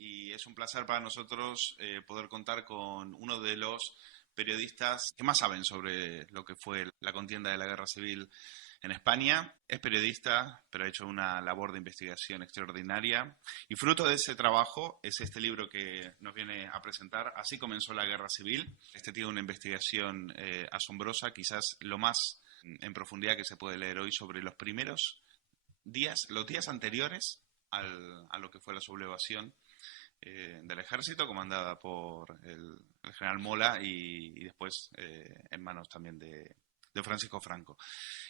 y es un placer para nosotros poder contar con uno de los periodistas que más saben sobre lo que fue la contienda de la Guerra Civil en España. Es periodista, pero ha hecho una labor de investigación extraordinaria. Y fruto de ese trabajo es este libro que nos viene a presentar, Así comenzó la Guerra Civil. Este tiene una investigación asombrosa, quizás lo más en profundidad que se puede leer hoy sobre los primeros días, los días anteriores a lo que fue la sublevación del ejército, comandada por el general Mola y después en manos también de Francisco Franco.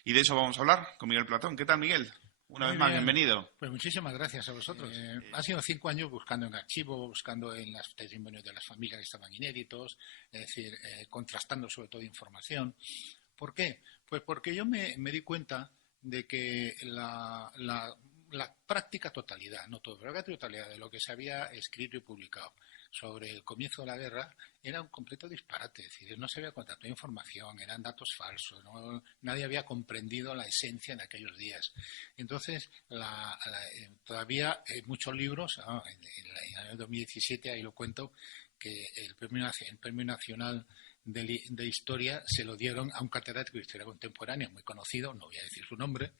Y de eso vamos a hablar con Miguel Platón. ¿Qué tal, Miguel? Una Muy vez más, bien. bienvenido. Pues muchísimas gracias a vosotros. Ha sido 5 años buscando en archivo, buscando en los testimonios de las familias que estaban inéditos, es decir, contrastando sobre todo información. ¿Por qué? Pues porque yo me di cuenta de que la práctica totalidad, no todo, pero la totalidad de lo que se había escrito y publicado sobre el comienzo de la guerra era un completo disparate, es decir, no se había contratado información, eran datos falsos, nadie había comprendido la esencia de aquellos días. Entonces, todavía hay muchos libros, en el año 2017, ahí lo cuento, que el Premio Nacional de Historia se lo dieron a un catedrático de Historia Contemporánea muy conocido, no voy a decir su nombre,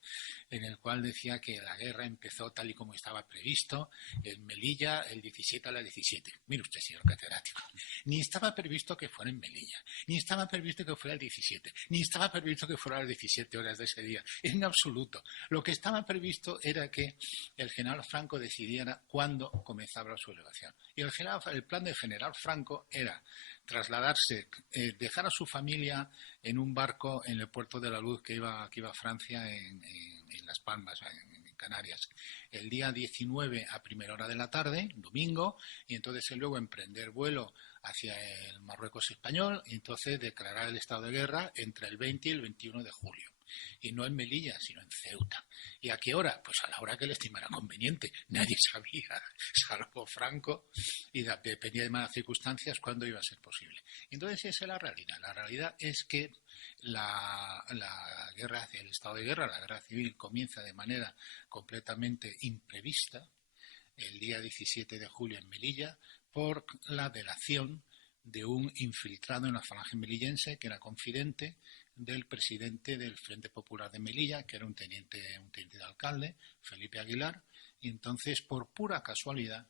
en el cual decía que la guerra empezó tal y como estaba previsto en Melilla el 17 a las 17. Mire usted, señor catedrático, ni estaba previsto que fuera en Melilla, ni estaba previsto que fuera el 17, ni estaba previsto que fuera a las 17 horas de ese día, en absoluto. Lo que estaba previsto era que el general Franco decidiera cuándo comenzaba la sublevación. Y el plan del general Franco era trasladarse, dejar a su familia en un barco en el puerto de la Luz que iba a Francia en Las Palmas, en Canarias, el día 19 a primera hora de la tarde, domingo, y entonces luego emprender vuelo hacia el Marruecos español y entonces declarar el estado de guerra entre el 20 y el 21 de julio. Y no en Melilla, sino en Ceuta. ¿Y a qué hora? Pues a la hora que le estimara conveniente. Nadie sabía, salvo Franco, y dependía de malas circunstancias cuándo iba a ser posible. Entonces esa es la realidad. La realidad es que la guerra, el estado de guerra, la guerra civil, comienza de manera completamente imprevista el día 17 de julio en Melilla por la delación de un infiltrado en la falange melillense que era confidente del presidente del Frente Popular de Melilla, que era un teniente de alcalde, Felipe Aguilar, y entonces por pura casualidad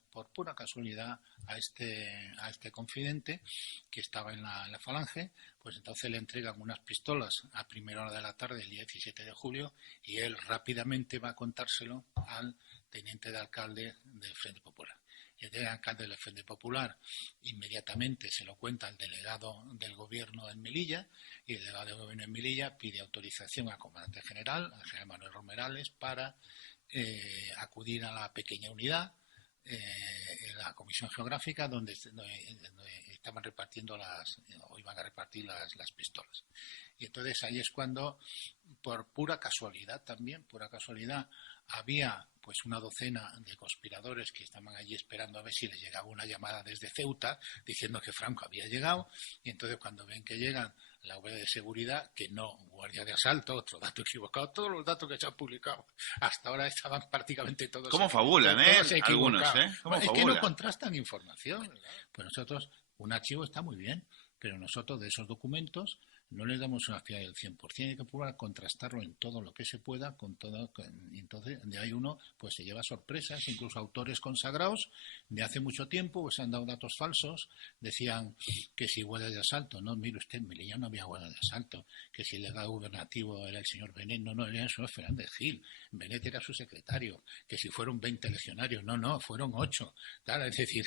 a este confidente que estaba en la falange, pues entonces le entregan unas pistolas a primera hora de la tarde el día 17 de julio y él rápidamente va a contárselo al teniente de alcalde del Frente Popular. El alcalde del Frente Popular inmediatamente se lo cuenta al delegado del gobierno en Melilla y el delegado del gobierno en Melilla pide autorización al comandante general, al general Manuel Romerales, para acudir a la pequeña unidad, la comisión geográfica, donde estaban repartiendo o iban a repartir las pistolas. Y entonces ahí es cuando, por pura casualidad, había pues una docena de conspiradores que estaban allí esperando a ver si les llegaba una llamada desde Ceuta diciendo que Franco había llegado, y entonces cuando ven que llegan la guardia de seguridad, que no, guardia de asalto, otro dato equivocado, todos los datos que se han publicado hasta ahora estaban prácticamente todos ¿Cómo fabulan, todos algunos, equivocados. ¿Cómo Es fabulan? que no contrastan información. Pues nosotros, un archivo está muy bien, pero nosotros de esos documentos no les damos una fiabilidad del 100%, hay que probar contrastarlo en todo lo que se pueda, con todo. Entonces, de ahí uno pues se lleva sorpresas, incluso autores consagrados de hace mucho tiempo pues han dado datos falsos, decían que si guardia de asalto, no, mire usted, en Melilla no había guardia de asalto, que si el delegado gubernativo era el señor Benet, no, era el señor Fernández Gil, Benet era su secretario, que si fueron 20 legionarios, no, fueron 8, claro, es decir,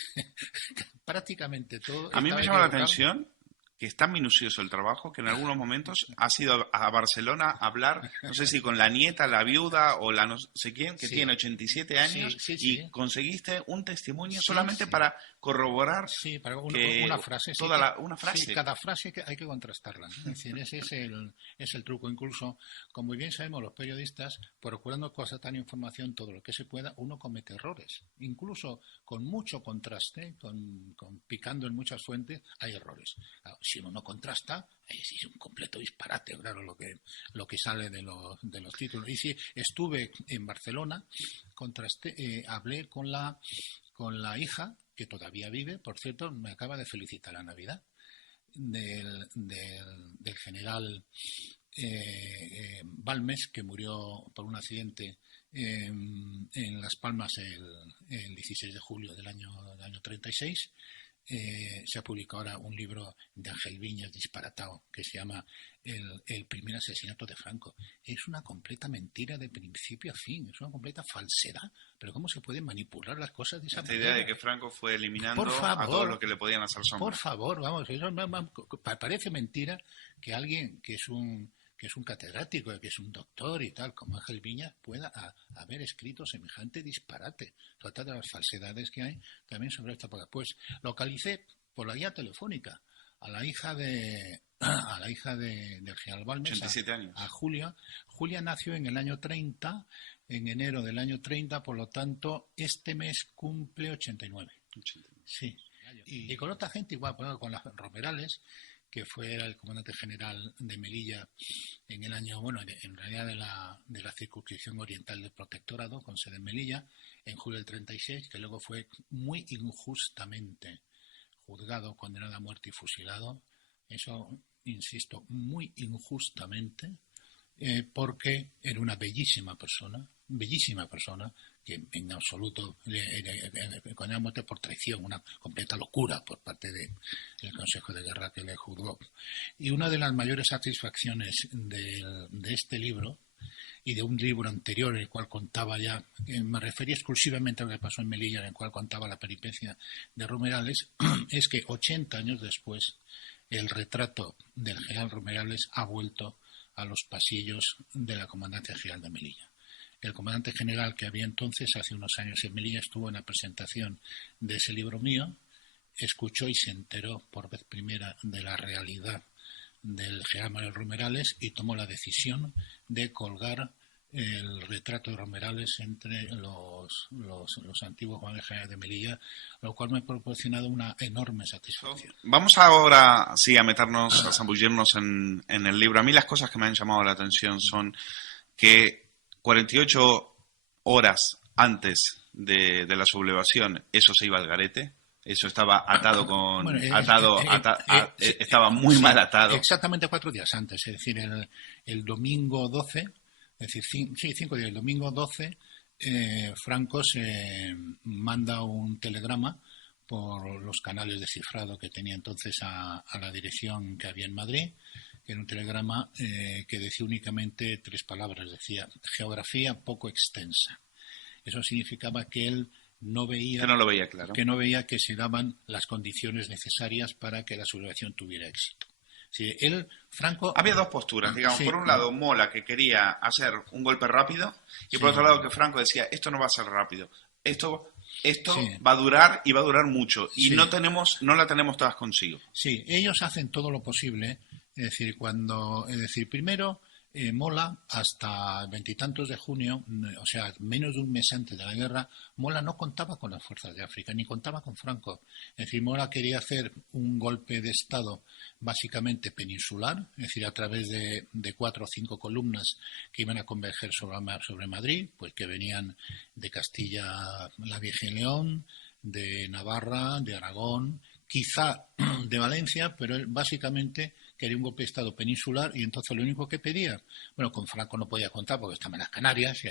prácticamente todo. A mí me llama la atención que es tan minucioso el trabajo que en algunos momentos has ido a Barcelona a hablar, no sé si con la nieta, la viuda o la no sé quién, que tiene 87 años, y conseguiste un testimonio solamente para corroborar para una frase. Una frase. Sí, cada frase hay que contrastarla. Es decir, ese es el truco. Incluso, como bien sabemos los periodistas, procurando constatar información todo lo que se pueda, uno comete errores. Incluso con mucho contraste, picando en muchas fuentes, hay errores. Si uno no contrasta, es un completo disparate, claro, lo que sale de los títulos. Y si estuve en Barcelona, hablé con la hija que todavía vive, por cierto, me acaba de felicitar la Navidad, del general Balmes, que murió por un accidente en Las Palmas el 16 de julio del año 36. Se ha publicado ahora un libro de Ángel Viñas disparatado que se llama el primer asesinato de Franco. Es una completa mentira de principio a fin, es una completa falsedad. Pero ¿cómo se pueden manipular las cosas de esa manera? Esta idea de que Franco fue eliminando a todos los que le podían hacer sombra. Por favor, vamos, eso parece mentira que alguien que es un catedrático, que es un doctor y tal, como Ángel Viñas, pueda haber escrito semejante disparate. Trata de las falsedades que hay también sobre esta época. Pues localicé por la guía telefónica a la hija del general Balmes, 87 años. a Julia. Julia nació en el año 30, en enero del año 30, por lo tanto, este mes cumple 89. Sí. Y con otra gente igual, con las Romerales, que era el comandante general de Melilla en el año, en realidad de la circunscripción oriental del Protectorado, con sede en Melilla, en julio del 36, que luego fue muy injustamente juzgado, condenado a muerte y fusilado. Eso, insisto, muy injustamente, porque era una bellísima persona, que en absoluto condenó a muerte por traición, una completa locura por parte del Consejo de Guerra que le juzgó. Y una de las mayores satisfacciones de este libro y de un libro anterior, el cual contaba ya, me refería exclusivamente a lo que pasó en Melilla, en el cual contaba la peripecia de Romerales, es que 80 años después el retrato del general Romerales ha vuelto a los pasillos de la Comandancia General de Melilla. El comandante general que había entonces, hace unos años en Melilla, estuvo en la presentación de ese libro mío, escuchó y se enteró por vez primera de la realidad del general Manuel Romerales y tomó la decisión de colgar el retrato de Romerales entre los antiguos comandantes generales de Melilla, lo cual me ha proporcionado una enorme satisfacción. Vamos ahora, sí, a meternos, a zambullirnos en el libro. A mí las cosas que me han llamado la atención son que 48 horas antes de la sublevación, eso se iba al garete. Eso estaba atado con... estaba muy mal atado. Exactamente 4 días antes, es decir, el domingo 12, es decir, 5 días, el domingo 12, Franco se manda un telegrama por los canales de cifrado que tenía entonces a la dirección que había en Madrid, que era un telegrama que decía únicamente 3 palabras, decía geografía poco extensa. Eso significaba que él no veía que se daban las condiciones necesarias para que la sublevación tuviera éxito. Sí, Franco... Había dos posturas, digamos. Sí, por un lado, Mola, que quería hacer un golpe rápido, y por otro lado, que Franco decía, esto no va a ser rápido. Esto va a durar y va a durar mucho. Y no la tenemos todas consigo. Sí, ellos hacen todo lo posible. Es decir, primero... Mola, hasta 20 y tantos de junio, o sea, menos de un mes antes de la guerra, Mola no contaba con las fuerzas de África, ni contaba con Franco. Es decir, Mola quería hacer un golpe de Estado básicamente peninsular, es decir, a través de 4 o 5 columnas que iban a converger sobre Madrid, pues que venían de Castilla, la Vieja y León, de Navarra, de Aragón, quizá de Valencia, pero él básicamente quería un golpe de Estado peninsular y entonces lo único que pedía, con Franco no podía contar porque estaba en las Canarias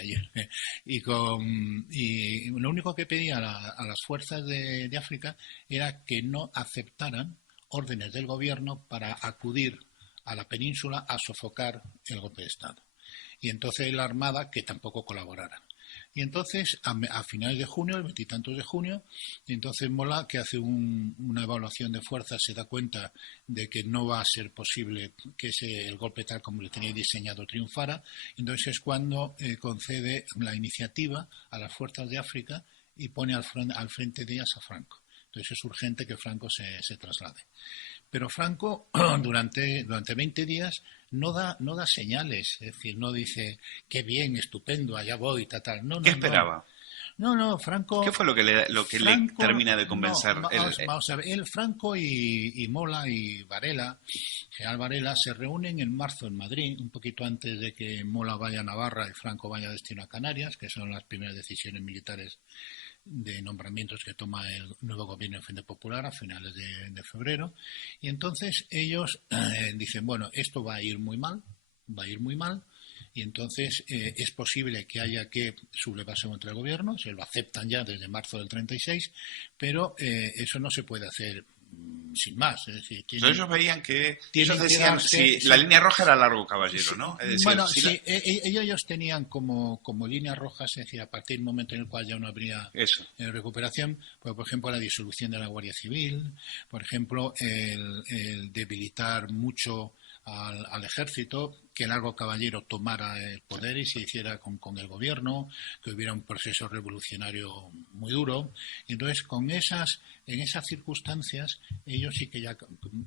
y lo único que pedía a las fuerzas de África era que no aceptaran órdenes del gobierno para acudir a la península a sofocar el golpe de Estado. Y entonces la Armada que tampoco colaborara. Y entonces, a finales de junio, el 20 y tantos de junio, entonces Mola, que hace una evaluación de fuerzas, se da cuenta de que no va a ser posible que el golpe tal como lo tenía diseñado triunfara. Entonces es cuando concede la iniciativa a las fuerzas de África y pone al frente de ellas a Franco. Entonces es urgente que Franco se traslade. Pero Franco durante 20 días no da señales, es decir, no dice qué bien, estupendo, allá voy, tal. ¿Qué esperaba? No, Franco... ¿Qué fue lo que le termina de convencer? Vamos a ver, Franco y Mola y Varela, general Varela, se reúnen en marzo en Madrid, un poquito antes de que Mola vaya a Navarra y Franco vaya a destino a Canarias, que son las primeras decisiones militares de nombramientos que toma el nuevo gobierno de Frente Popular a finales de febrero. Y entonces ellos dicen, bueno, esto va a ir muy mal, y entonces es posible que haya que sublevarse contra el gobierno, se lo aceptan ya desde marzo del 36, pero eso no se puede hacer sin más. Es decir, ellos veían que ellos decían si la línea roja era Largo Caballero, ¿no? Es decir, bueno, sí, ellos tenían como líneas rojas, es decir, a partir del momento en el cual ya no habría recuperación, pues, por ejemplo, la disolución de la Guardia Civil, por ejemplo, el debilitar mucho al ejército, que Largo Caballero tomara el poder y se hiciera con el gobierno, que hubiera un proceso revolucionario muy duro. Entonces, en esas circunstancias, ellos sí que ya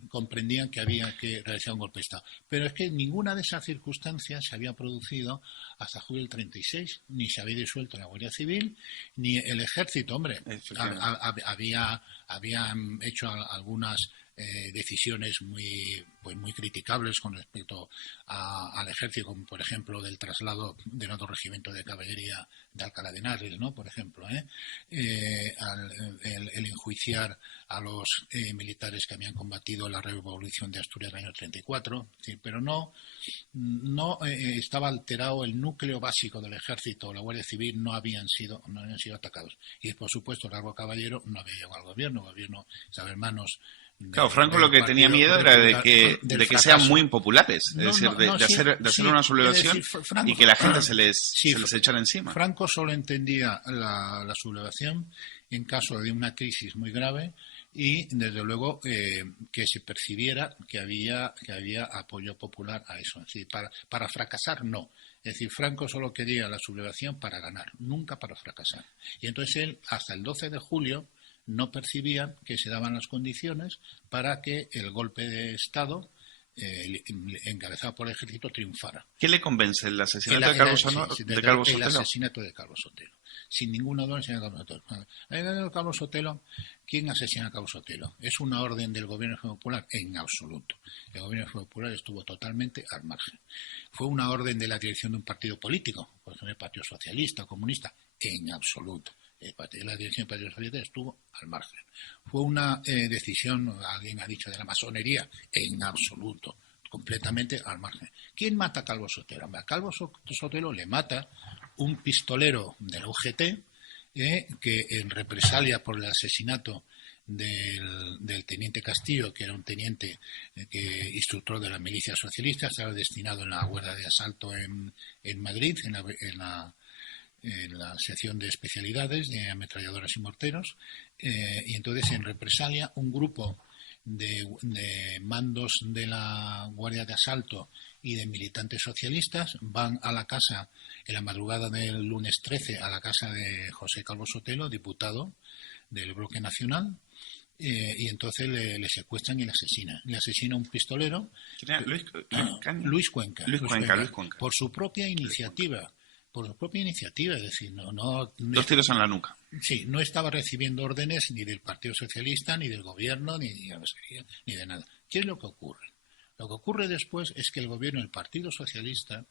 comprendían que había que realizar un golpe de Estado. Pero es que ninguna de esas circunstancias se había producido hasta julio del 36, ni se había disuelto la Guardia Civil, ni el ejército, hombre, habían hecho algunas decisiones muy criticables con respecto al ejército, como por ejemplo del traslado del otro regimiento de caballería de Alcalá de Henares, ¿no? Por ejemplo, el enjuiciar a los militares que habían combatido la revolución de Asturias del año 34, ¿sí? Pero no estaba alterado el núcleo básico del ejército, la Guardia Civil no habían sido atacados. Y por supuesto Largo Caballero no había llegado al gobierno, el gobierno estaba en manos. Claro, Franco lo que tenía miedo era de que sean muy impopulares, es decir, de hacer una sublevación y que la gente se les echara encima. Franco solo entendía la sublevación en caso de una crisis muy grave y, desde luego, que se percibiera que había apoyo popular a eso. Es decir, para fracasar, no. Es decir, Franco solo quería la sublevación para ganar, nunca para fracasar. Y entonces él, hasta el 12 de julio, no percibían que se daban las condiciones para que el golpe de Estado encabezado por el ejército triunfara. ¿Qué le convence? ¿El asesinato de Calvo Sotelo? El asesinato de Calvo Sotelo. Sin ninguna duda, el asesinato de Calvo Sotelo. ¿Quién asesina a Calvo Sotelo? ¿Es una orden del gobierno popular? En absoluto. El gobierno popular estuvo totalmente al margen. ¿Fue una orden de la dirección de un partido político? Por ejemplo, el Partido Socialista, Comunista. En absoluto. La dirección del Partido Socialista estuvo al margen. Fue una decisión, alguien ha dicho, de la masonería, en absoluto, completamente al margen. ¿Quién mata a Calvo Sotelo? A Calvo Sotelo le mata un pistolero de la UGT que, en represalia por el asesinato del teniente Castillo, que era un teniente instructor de la milicia socialista, estaba destinado en la Guardia de Asalto en Madrid, en la sección de especialidades de ametralladoras y morteros, y entonces, en represalia, un grupo de mandos de la Guardia de Asalto y de militantes socialistas van a la casa, en la madrugada del lunes 13, a la casa de José Calvo Sotelo, diputado del Bloque Nacional, y entonces le secuestran y le asesinan. Le asesina un pistolero, Luis Cuenca, por su propia iniciativa. Es decir, dos tiros en la nuca. Sí, no estaba recibiendo órdenes ni del Partido Socialista, ni del gobierno, ni de nada. ¿Qué es lo que ocurre? Lo que ocurre después es que el gobierno y el Partido Socialista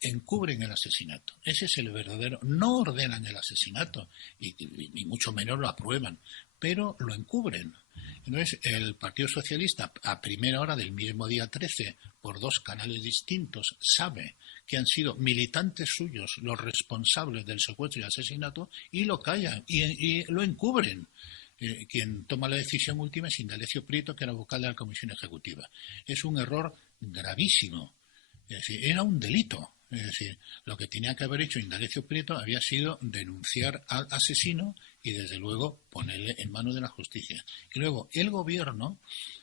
encubren el asesinato. Ese es el verdadero. No ordenan el asesinato y mucho menos lo aprueban, pero lo encubren. Entonces, el Partido Socialista, a primera hora del mismo día 13, por dos canales distintos, sabe que han sido militantes suyos los responsables del secuestro y asesinato, y lo callan y lo encubren. Quien toma la decisión última es Indalecio Prieto, que era vocal de la Comisión Ejecutiva. Es un error gravísimo. Es decir, era un delito. Es decir, lo que tenía que haber hecho Indalecio Prieto había sido denunciar al asesino y, desde luego, ponerle en manos de la justicia. Y luego, el gobierno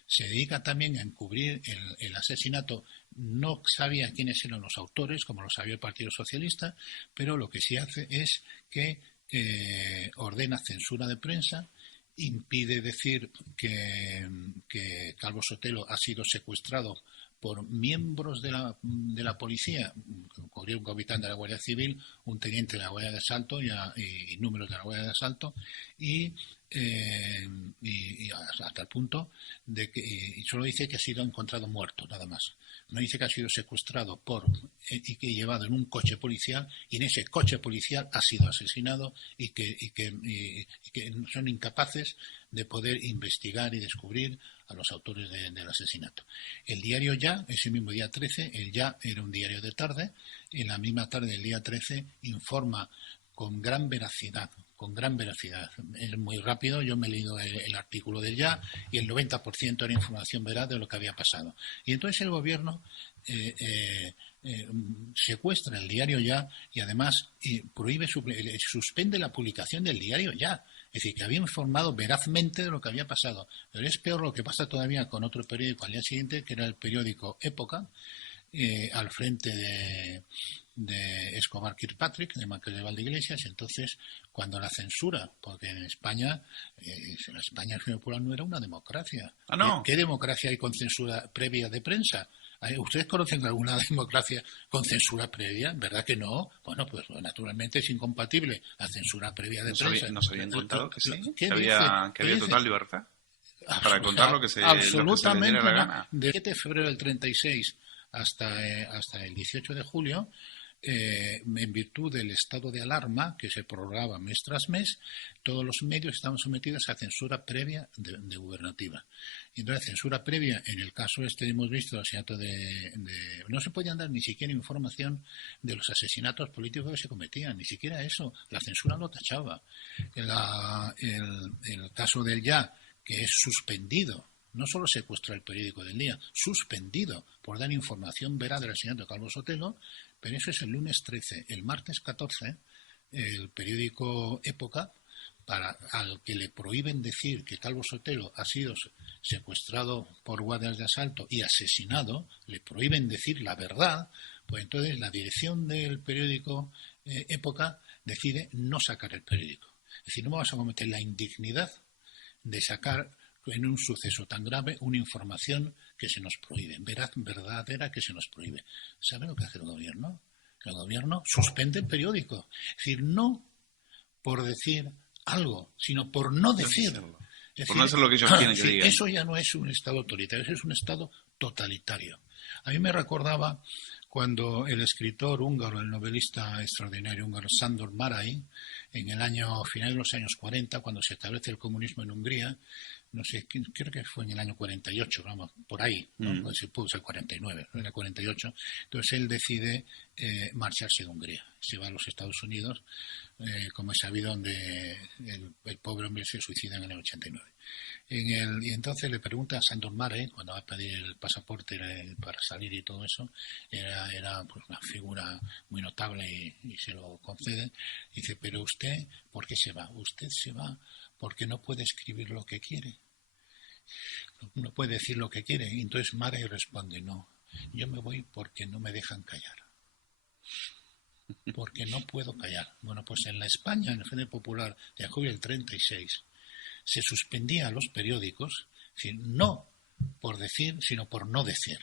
se dedica también a encubrir el asesinato. No sabía quiénes eran los autores, como lo sabía el Partido Socialista, pero lo que sí hace es que ordena censura de prensa, impide decir que Calvo Sotelo ha sido secuestrado por miembros de la policía, un capitán de la Guardia Civil, un teniente de la Guardia de Asalto y números de la Guardia de Asalto, y hasta el punto de que solo dice que ha sido encontrado muerto, nada más. me dice que ha sido secuestrado y que llevado en un coche policial, y en ese coche policial ha sido asesinado y que son incapaces de poder investigar y descubrir a los autores del asesinato. El diario Ya, ese mismo día 13, el Ya era un diario de tarde, en la misma tarde del día 13 informa con gran veracidad. Es muy rápido, yo me he leído el artículo del Ya y el 90% era información veraz de lo que había pasado. Y entonces el gobierno secuestra el diario Ya y además suspende la publicación del diario Ya. Es decir, que había informado verazmente de lo que había pasado. Pero es peor lo que pasa todavía con otro periódico al día siguiente, que era el periódico Época, al frente de Escobar Kirkpatrick, de Miquel de Valdeiglesias. Entonces, cuando la censura, porque en España el Régimen Popular no era una democracia. Ah, no. ¿Qué democracia hay con censura previa de prensa? ¿Ustedes conocen alguna democracia con censura previa? ¿Verdad que no? Bueno, pues naturalmente es incompatible la censura previa de prensa. ¿Nos habían contado que había total libertad para o contar sea, lo que se absolutamente le diera la no. gana? Del 7 de febrero del 36 hasta el 18 de julio, en virtud del estado de alarma que se prorrogaba mes tras mes, todos los medios estaban sometidos a censura previa de gubernativa. Y entonces, censura previa, en el caso este hemos visto, el asesinato no se podían dar ni siquiera información de los asesinatos políticos que se cometían, ni siquiera eso, la censura lo tachaba. El caso del Ya, que es suspendido, no solo secuestra el periódico del día, suspendido por dar información veraz del asesinato de Calvo Sotelo, pero eso es el lunes 13. El martes 14, el periódico Época, al que le prohíben decir que Calvo Sotelo ha sido secuestrado por guardias de asalto y asesinado, le prohíben decir la verdad, pues entonces la dirección del periódico Época decide no sacar el periódico. Es decir, no vamos a cometer la indignidad de sacar en un suceso tan grave una información que se nos prohíbe, verdadera, que se nos prohíbe. ¿Sabe lo que hace el gobierno? El gobierno suspende el periódico. Es decir, no por decir algo, sino por no decirlo. Por no hacer lo que ellos quieren que digan. Eso ya no es un Estado autoritario, eso es un Estado totalitario. A mí me recordaba cuando el escritor húngaro, el novelista extraordinario húngaro Sándor Márai, en el final de los años 40, cuando se establece el comunismo en Hungría, no sé, creo que fue en el año 48, vamos, por ahí, ¿no? Pues se puso el 49, en el 48. Entonces él decide marcharse de Hungría. Se va a los Estados Unidos, como es sabido, donde el pobre hombre se suicida en el 89. Y entonces le pregunta a Sándor Márai, cuando va a pedir el pasaporte para salir y todo eso, era pues una figura muy notable y se lo concede. Dice, pero usted, ¿por qué se va? Usted se va porque no puede escribir lo que quiere. No puede decir lo que quiere. Y entonces Márai responde, no, yo me voy porque no me dejan callar. Porque no puedo callar. Bueno, pues en la España, en el Frente Popular de julio del 36, se suspendía a los periódicos, no por decir, sino por no decir.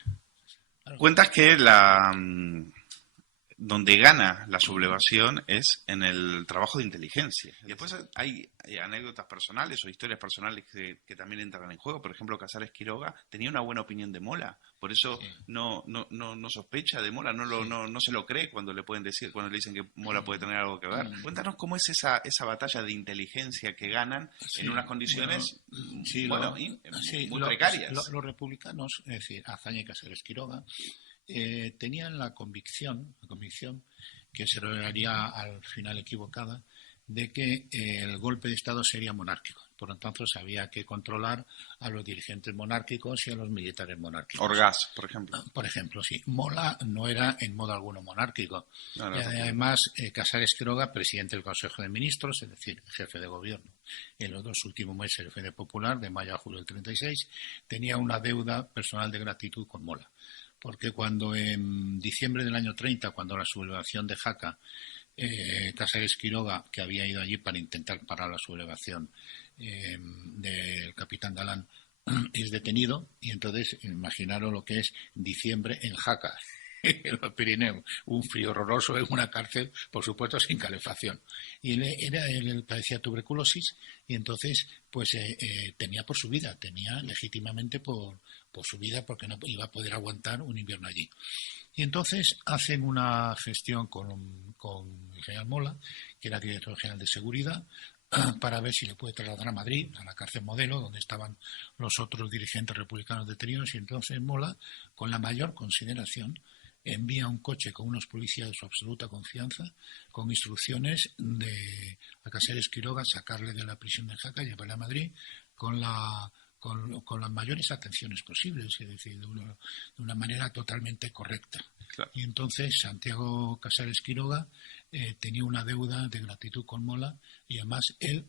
Claro. Cuentas que donde gana la sublevación es en el trabajo de inteligencia. Y después hay anécdotas personales o historias personales que también entran en juego. Por ejemplo, Casares Quiroga tenía una buena opinión de Mola, por eso no sospecha de Mola, no se lo cree cuando le dicen que Mola puede tener algo que ver. Cuéntanos cómo es esa batalla de inteligencia que ganan en unas condiciones muy precarias. Los republicanos, es decir, Azaña y Casares Quiroga, tenían la convicción que se revelaría al final equivocada de que el golpe de Estado sería monárquico. Por lo tanto, había que controlar a los dirigentes monárquicos y a los militares monárquicos. Orgaz, por ejemplo. Por ejemplo, sí. Mola no era en modo alguno monárquico. Y además, Casares Quiroga, presidente del Consejo de Ministros, es decir, jefe de gobierno. En los 2 últimos meses del Frente Popular, de mayo a julio del 36, tenía una deuda personal de gratitud con Mola. Porque cuando en diciembre del año 30, cuando la sublevación de Jaca, Casares Quiroga, que había ido allí para intentar parar la sublevación del capitán Galán, es detenido, y entonces imaginaros lo que es diciembre en Jaca. en los Pirineos, un frío horroroso en una cárcel, por supuesto sin calefacción. Y él padecía tuberculosis y entonces pues tenía por su vida, tenía legítimamente por su vida, porque no iba a poder aguantar un invierno allí. Y entonces hacen una gestión con el general Mola, que era director general de seguridad, para ver si le puede trasladar a Madrid, a la cárcel Modelo, donde estaban los otros dirigentes republicanos detenidos. Y entonces Mola, con la mayor consideración, envía un coche con unos policías de su absoluta confianza, con instrucciones a Casares Quiroga sacarle de la prisión de Jaca y llevarle a Madrid con las mayores atenciones posibles, es decir, de una manera totalmente correcta. Claro. Y entonces Santiago Casares Quiroga tenía una deuda de gratitud con Mola, y además él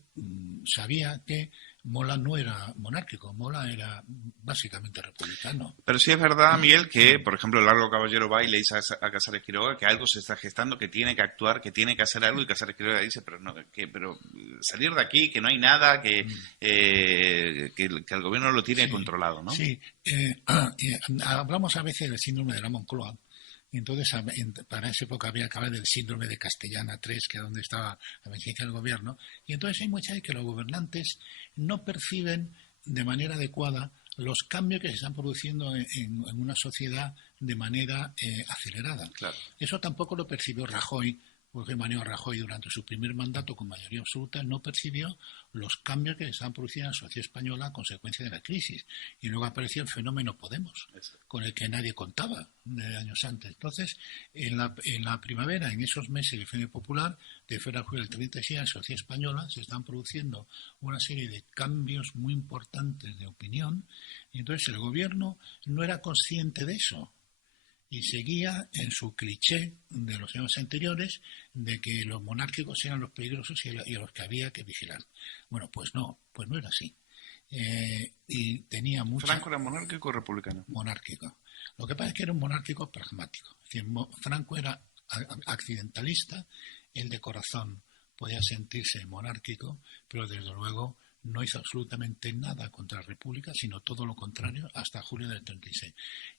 sabía que Mola no era monárquico, Mola era básicamente republicano. Pero sí es verdad, Miguel, que, por ejemplo, Largo Caballero va y le dice a Casares Quiroga que algo se está gestando, que tiene que actuar, que tiene que hacer algo, y Casares Quiroga dice, pero salir de aquí, que no hay nada, que el gobierno lo tiene controlado, ¿no? Sí, hablamos a veces del síndrome de la Moncloa. Y entonces, para esa época había que hablar del síndrome de Castellana 3, que es donde estaba la emergencia del gobierno. Y entonces hay muchas veces que los gobernantes no perciben de manera adecuada los cambios que se están produciendo en una sociedad de manera acelerada. Claro. Eso tampoco lo percibió Rajoy, porque Mariano Rajoy, durante su primer mandato con mayoría absoluta, no percibió los cambios que se estaban produciendo en la sociedad española a consecuencia de la crisis. Y luego apareció el fenómeno Podemos, con el que nadie contaba años antes. Entonces, en la primavera, en esos meses del Frente Popular, de febrero a julio del 36, en la sociedad española se están produciendo una serie de cambios muy importantes de opinión, y entonces el gobierno no era consciente de eso. Y seguía en su cliché de los años anteriores de que los monárquicos eran los peligrosos y a los que había que vigilar. Bueno, pues no era así. Y tenía mucha... ¿Franco era monárquico o republicano? Monárquico. Lo que pasa es que era un monárquico pragmático. Es decir, Franco era accidentalista, él de corazón podía sentirse monárquico, pero desde luego no hizo absolutamente nada contra la República, sino todo lo contrario, hasta julio del 36.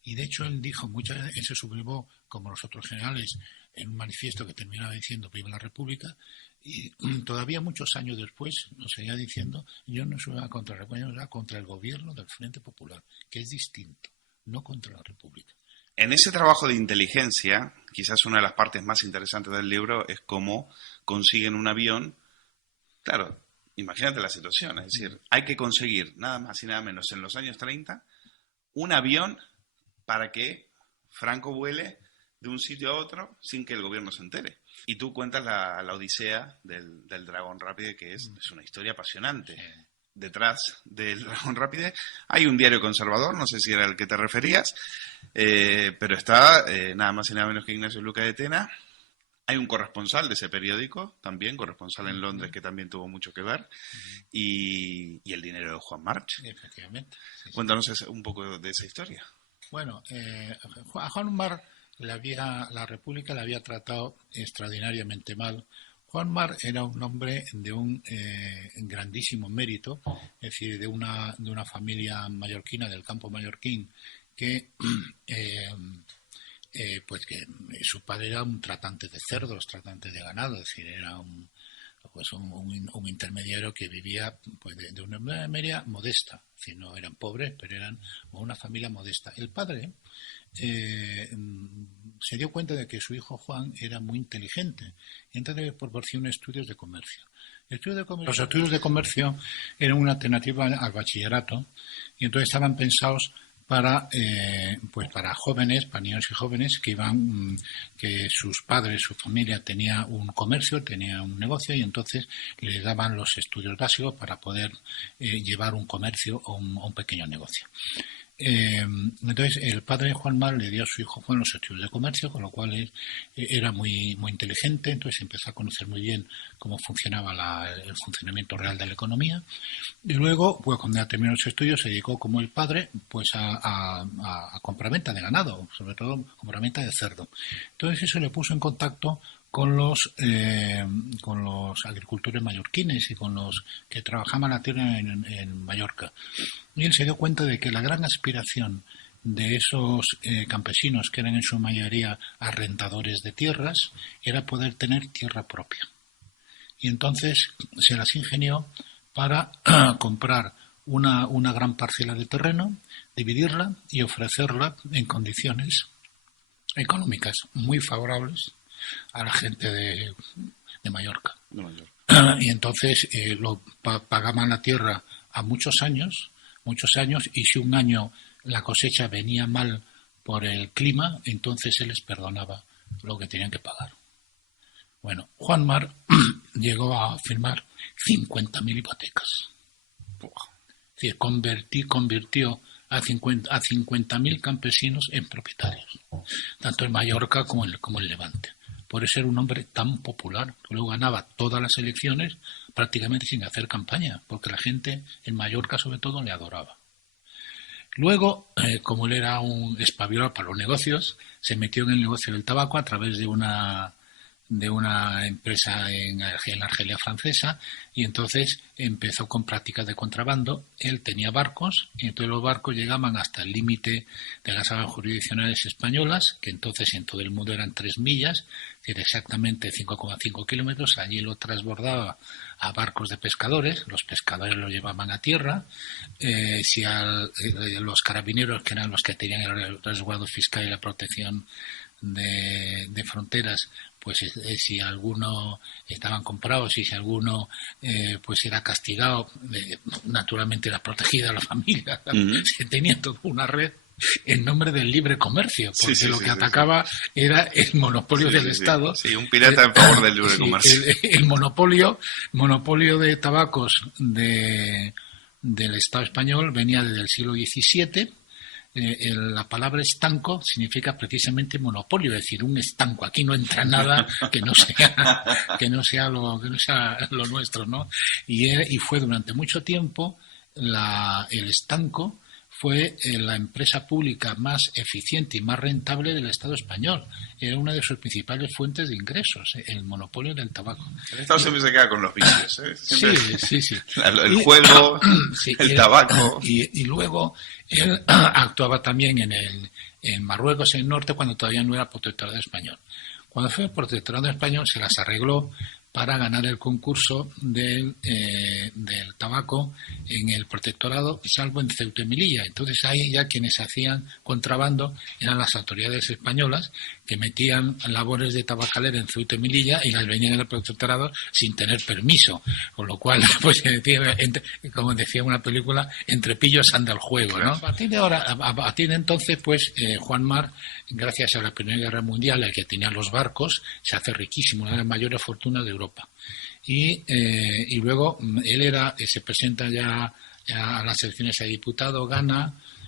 Y de hecho él dijo muchas veces, él se sublevó, como los otros generales, en un manifiesto que terminaba diciendo viva la República, y todavía muchos años después nos seguía diciendo, yo no soy contra la República, yo soy contra el gobierno del Frente Popular, que es distinto, no contra la República. En ese trabajo de inteligencia, quizás una de las partes más interesantes del libro es cómo consiguen un avión. Claro, imagínate la situación, es decir, hay que conseguir nada más y nada menos en los años 30 un avión para que Franco vuele de un sitio a otro sin que el gobierno se entere. Y tú cuentas la odisea del Dragón Rápido, que es una historia apasionante. Detrás del Dragón Rápido hay un diario conservador, no sé si era el que te referías, pero está nada más y nada menos que Ignacio Luca de Tena. Hay un corresponsal de ese periódico, también corresponsal en Londres, que también tuvo mucho que ver, y el dinero de Juan March. Efectivamente. Sí. Cuéntanos un poco de esa historia. Bueno, a Juan March la República le había tratado extraordinariamente mal. Juan March era un hombre de un grandísimo mérito, es decir, de una familia mallorquina, del campo mallorquín, que... pues que su padre era un tratante de cerdos, tratante de ganado, es decir, era un intermediario que vivía pues de una manera modesta, es decir, no eran pobres, pero eran una familia modesta. El padre se dio cuenta de que su hijo Juan era muy inteligente, y entonces le proporcionó estudios de comercio. Los estudios de comercio eran una alternativa al bachillerato, y entonces estaban pensados para jóvenes, para niños y jóvenes que sus padres, su familia tenía un comercio, tenía un negocio, y entonces les daban los estudios básicos para poder llevar un comercio o un pequeño negocio. Entonces el padre de Juan March le dio a su hijo Juan los estudios de comercio, con lo cual él era muy inteligente, entonces empezó a conocer muy bien cómo funcionaba el funcionamiento real de la economía, y luego pues cuando ya terminó los estudios se dedicó como el padre pues a compraventa de ganado, sobre todo compraventa de cerdo. Entonces eso le puso en contacto con los agricultores mallorquines y con los que trabajaban la tierra en Mallorca. Y él se dio cuenta de que la gran aspiración de esos campesinos, que eran en su mayoría arrendadores de tierras, era poder tener tierra propia. Y entonces se las ingenió para comprar una gran parcela de terreno, dividirla y ofrecerla en condiciones económicas muy favorables a la gente de Mallorca. Y entonces pagaban la tierra a muchos años, y si un año la cosecha venía mal por el clima, entonces se les perdonaba lo que tenían que pagar. Bueno, Juan Mar llegó a firmar 50.000 hipotecas. Es decir, convirtió a 50.000 campesinos en propietarios, tanto en Mallorca como en Levante. Por eso era un hombre tan popular. Luego ganaba todas las elecciones prácticamente sin hacer campaña, porque la gente en Mallorca sobre todo le adoraba. Luego, como él era un espabilado para los negocios, se metió en el negocio del tabaco a través de una empresa en la Argelia francesa, y entonces empezó con prácticas de contrabando. Él tenía barcos, y entonces los barcos llegaban hasta el límite de las aguas jurisdiccionales españolas, que entonces en todo el mundo eran 3 millas, es decir, exactamente 5,5 kilómetros. Allí lo transbordaba a barcos de pescadores, los pescadores lo llevaban a tierra. Los carabineros, que eran los que tenían el resguardo fiscal y la protección de fronteras, pues si alguno estaban comprados y si alguno pues era castigado, naturalmente era protegida la familia. Se tenía toda una red en nombre del libre comercio, porque lo que atacaba era el monopolio del Estado. Sí, un pirata en favor del libre comercio. El monopolio de tabacos del Estado español venía desde el siglo XVII. La palabra estanco significa precisamente monopolio, es decir, un estanco. Aquí no entra nada que no sea lo nuestro, ¿no? Y fue durante mucho tiempo el estanco fue la empresa pública más eficiente y más rentable del Estado español. Era una de sus principales fuentes de ingresos, el monopolio del tabaco. El Estado siempre se queda con los vicios, ¿eh? Sí. El juego, el tabaco. Y luego él actuaba también en Marruecos, en el norte, cuando todavía no era protectorado español. Cuando fue protectorado español, se las arregló para ganar el concurso del tabaco en el protectorado, salvo en Ceuta y Melilla. Entonces ahí ya quienes hacían contrabando eran las autoridades españolas, que metían labores de tabacalera en Ceuta y Melilla y las venían en el protectorado sin tener permiso, con lo cual, pues como decía una película, entre pillos anda el juego, ¿no? A partir de entonces, pues Juan Mar, gracias a la Primera Guerra Mundial, el que tenía los barcos, se hace riquísimo, una de las mayores fortunas de Europa. Y luego él se presenta ya a las elecciones a diputado,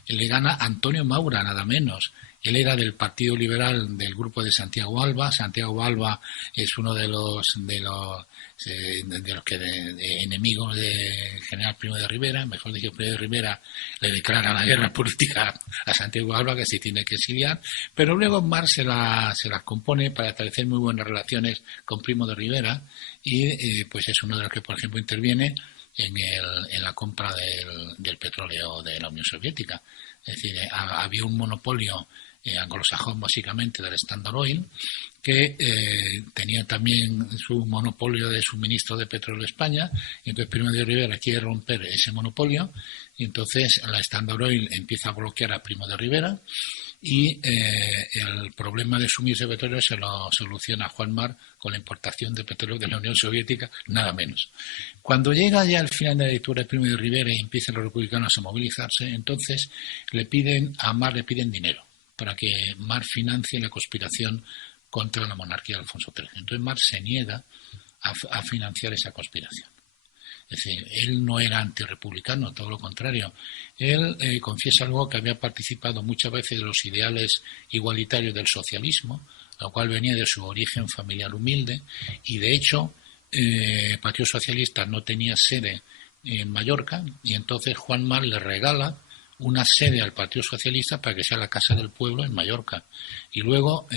le gana Antonio Maura, nada menos. Él era del Partido Liberal, del grupo de Santiago Alba. Santiago Alba es uno de los enemigos de General Primo de Rivera. Mejor dicho, Primo de Rivera le declara la guerra política a Santiago Alba, que se tiene que exiliar. Pero luego Mar se las compone para establecer muy buenas relaciones con Primo de Rivera, y pues es uno de los que, por ejemplo, interviene en la compra del petróleo de la Unión Soviética. Es decir, había un monopolio anglosajón, básicamente, del Standard Oil, que tenía también su monopolio de suministro de petróleo a España, y entonces Primo de Rivera quiere romper ese monopolio, y entonces la Standard Oil empieza a bloquear a Primo de Rivera, y el problema de suministro de petróleo se lo soluciona Juan Mar con la importación de petróleo de la Unión Soviética, nada menos. Cuando llega ya al final de la dictadura de Primo de Rivera y empiezan los republicanos a movilizarse, entonces a Mar le piden dinero para que Mar financie la conspiración contra la monarquía de Alfonso XIII. Entonces Mar se niega a financiar esa conspiración. Es decir, él no era antirrepublicano, todo lo contrario. Él confiesa luego que había participado muchas veces de los ideales igualitarios del socialismo, lo cual venía de su origen familiar humilde, y de hecho el Partido Socialista no tenía sede en Mallorca, y entonces Juan Mar le regala una sede al Partido Socialista para que sea la Casa del Pueblo en Mallorca. Y luego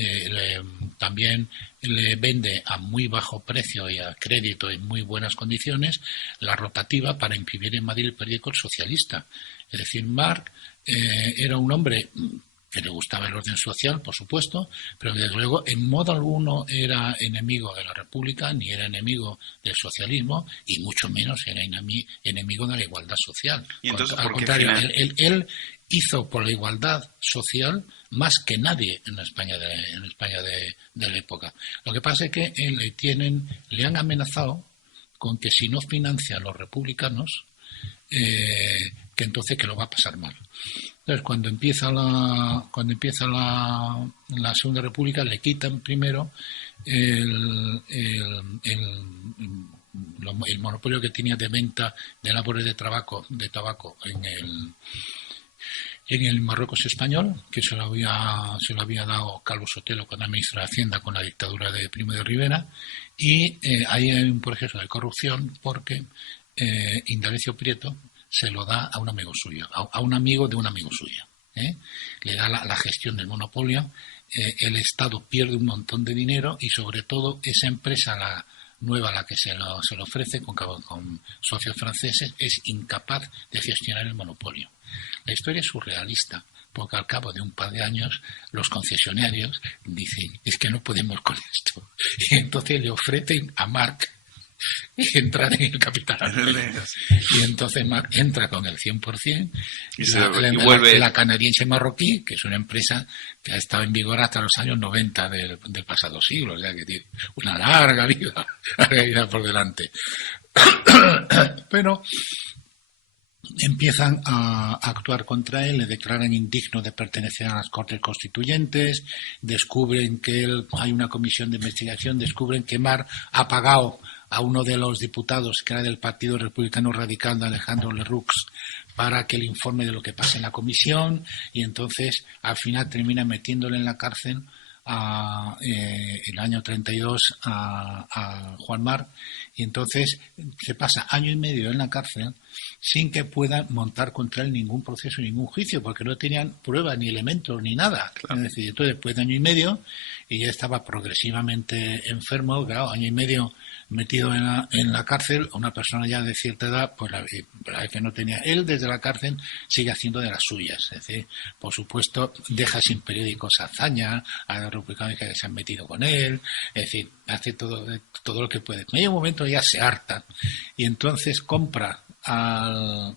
también le vende a muy bajo precio y a crédito en muy buenas condiciones la rotativa para imprimir en Madrid el periódico El Socialista. Es decir, Marc era un hombre que le gustaba el orden social, por supuesto, pero desde luego en modo alguno era enemigo de la República, ni era enemigo del socialismo, y mucho menos era enemigo de la igualdad social. Y entonces, al contrario, él hizo por la igualdad social más que nadie en España de la época. Lo que pasa es que le han amenazado con que si no financia a los republicanos, que entonces que lo va a pasar mal. Entonces, cuando empieza la Segunda República, le quitan primero el monopolio que tenía de venta de labores de tabaco en el Marruecos español, que se lo había dado Calvo Sotelo cuando era ministro de Hacienda con la dictadura de Primo de Rivera, y ahí hay un proceso de corrupción porque Indalecio Prieto se lo da a un amigo suyo, a un amigo de un amigo suyo. Le da la gestión del monopolio, el Estado pierde un montón de dinero y sobre todo esa empresa, la nueva a la que se lo ofrece con socios franceses, es incapaz de gestionar el monopolio. La historia es surrealista, porque al cabo de un par de años los concesionarios dicen, es que no podemos con esto. Y entonces le ofrecen a Marc entrar en el capital. Y entonces Marc entra con el 100%. Y vuelve la canadiense marroquí, que es una empresa que ha estado en vigor hasta los años 90 del pasado siglo, o sea que tiene una larga vida por delante. Pero empiezan a actuar contra él, le declaran indigno de pertenecer a las Cortes Constituyentes, descubren que hay una comisión de investigación, descubren que Marc ha pagado a uno de los diputados que era del Partido Republicano Radical de Alejandro Lerroux para que le informe de lo que pasa en la comisión, y entonces al final termina metiéndole en la cárcel el año 32 a Juan Marc, y entonces se pasa año y medio en la cárcel sin que puedan montar contra él ningún proceso, ningún juicio, porque no tenían pruebas, ni elementos, ni nada. Claro. Es decir, entonces después de año y medio, y ya estaba progresivamente enfermo, claro, año y medio metido en la cárcel, una persona ya de cierta edad, pues la verdad que no tenía. Él desde la cárcel sigue haciendo de las suyas, es decir, por supuesto deja sin periódicos a Azaña, a los republicanos que se han metido con él, es decir, hace todo lo que puede. En un momento ya se harta y entonces compra no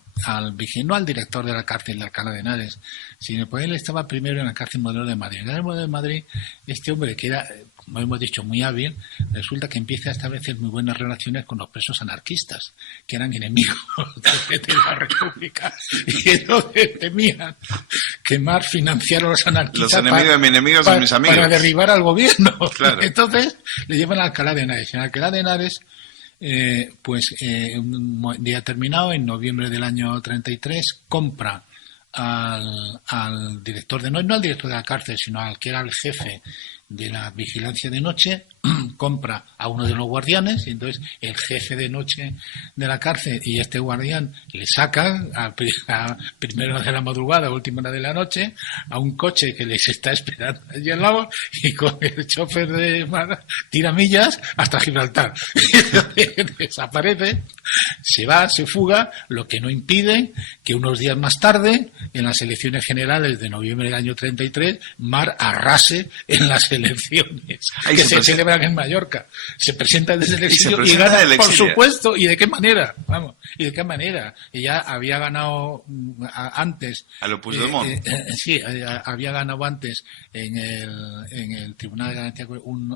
al director de la cárcel de Alcalá de Henares, sino pues él estaba primero en la cárcel Modelo de Madrid. En el Modelo de Madrid, este hombre que era, como hemos dicho, muy hábil, resulta que empieza a establecer muy buenas relaciones con los presos anarquistas, que eran enemigos de la República, y entonces temían que Marc financiara a los anarquistas. Los enemigos de mis enemigos son mis amigos. Para derribar al gobierno. Claro. Entonces le llevan a Alcalá de Henares. En Alcalá de Henares, un día terminado, en noviembre del año 33, compra al director no al director de la cárcel, sino al que era el jefe de la vigilancia de noche, compra a uno de los guardianes, y entonces el jefe de noche de la cárcel y este guardián le sacan a primera hora de la madrugada, a última hora de la noche, a un coche que les está esperando allí al lado, y con el chofer de tira millas hasta Gibraltar. Desaparece, se fuga, lo que no impide que unos días más tarde, en las elecciones generales de noviembre del año 33, Marc arrase en las elecciones que se celebran en Mallorca. Se presenta desde el exilio y gana, por supuesto. ¿Y de qué manera? Vamos, ¿y de qué manera? Ella había ganado antes. A lo Puigdemont. Sí, había ganado antes en el Tribunal de Garantía,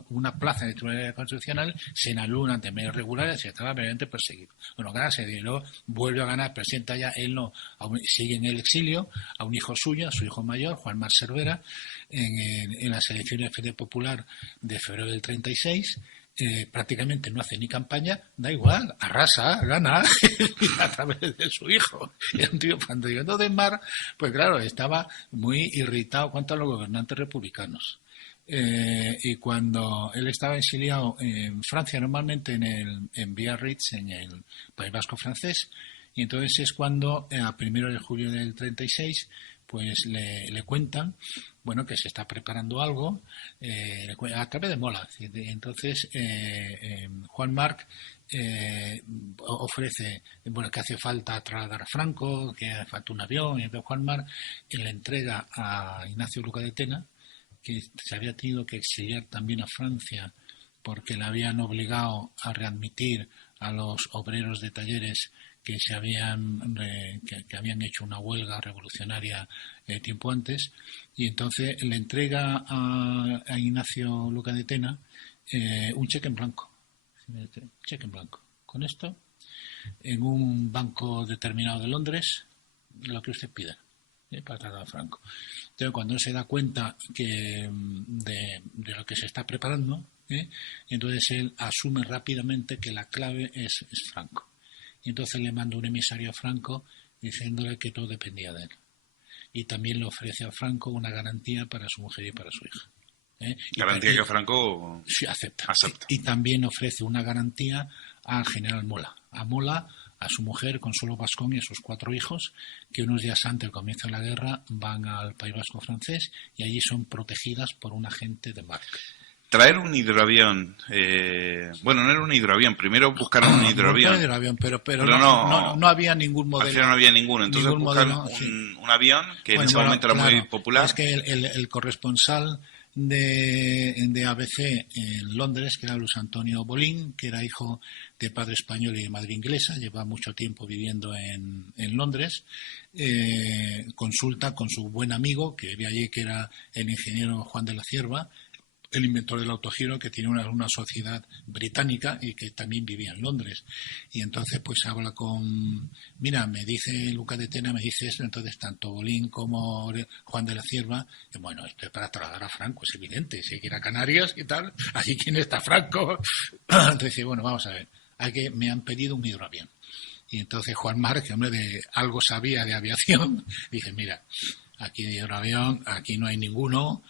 una plaza en el Tribunal Constitucional, se anuló ante medios regulares y estaba previamente perseguido. Bueno, gana, y luego vuelve a ganar, presenta ya, él no, sigue en el exilio, a un hijo suyo, a su hijo mayor, Juan Marc Cervera, en las elecciones de Frente Popular de febrero del 36, prácticamente no hace ni campaña, da igual, arrasa, gana a través de su hijo. Era un tío fantástico. Entonces Marc, pues claro, estaba muy irritado contra los gobernantes republicanos. Y cuando él estaba exiliado en Francia, normalmente en Biarritz, en el País Vasco francés, Y entonces es cuando, a 1 de julio del 36, pues le cuentan, bueno, que se está preparando algo a través de Mola. Entonces, Juan Marc ofrece, bueno, que hace falta trasladar a Franco, que hace falta un avión, y entonces Juan Marc le entrega a Ignacio Luca de Tena, que se había tenido que exiliar también a Francia porque le habían obligado a readmitir a los obreros de talleres que que habían hecho una huelga revolucionaria tiempo antes, y entonces le entrega a Ignacio Luca de Tena un cheque en blanco. Cheque en blanco. Con esto, en un banco determinado de Londres, lo que usted pida para trasladar a Franco. Entonces, cuando se da cuenta de lo que se está preparando, entonces él asume rápidamente que la clave es Franco. Y entonces le manda un emisario a Franco diciéndole que todo dependía de él. Y también le ofrece a Franco una garantía para su mujer y para su hija. Garantía que Franco sí, acepta. acepta. Y también ofrece una garantía al general Mola. A Mola, a su mujer, Consuelo Bascón, y a sus 4 hijos, que unos días antes del comienzo de la guerra van al País Vasco francés y allí son protegidas por un agente de Marc. Traer un hidroavión, bueno, no era un hidroavión, primero buscaron un hidroavión. Pero no había ningún modelo. Al final no había ninguno, entonces buscaron un avión que en ese momento era muy popular. Es que el corresponsal de ABC en Londres, que era Luis Antonio Bolín, que era hijo de padre español y de madre inglesa, lleva mucho tiempo viviendo en Londres, consulta con su buen amigo que vivía allí, que era el ingeniero Juan de la Cierva, el inventor del autogiro, que tiene una sociedad británica y que también vivía en Londres. Y entonces pues habla mira, me dice Luca de Tena, me dice esto, entonces tanto Bolín como Juan de la Cierva, bueno, esto es para trasladar a Franco, es evidente, si hay que ir a Canarias y tal, así quién está Franco. Entonces dice, bueno, vamos a ver, me han pedido un hidroavión. Y entonces Juan Marc, que hombre de algo sabía de aviación, dice, mira, aquí de hidroavión, aquí no hay ninguno,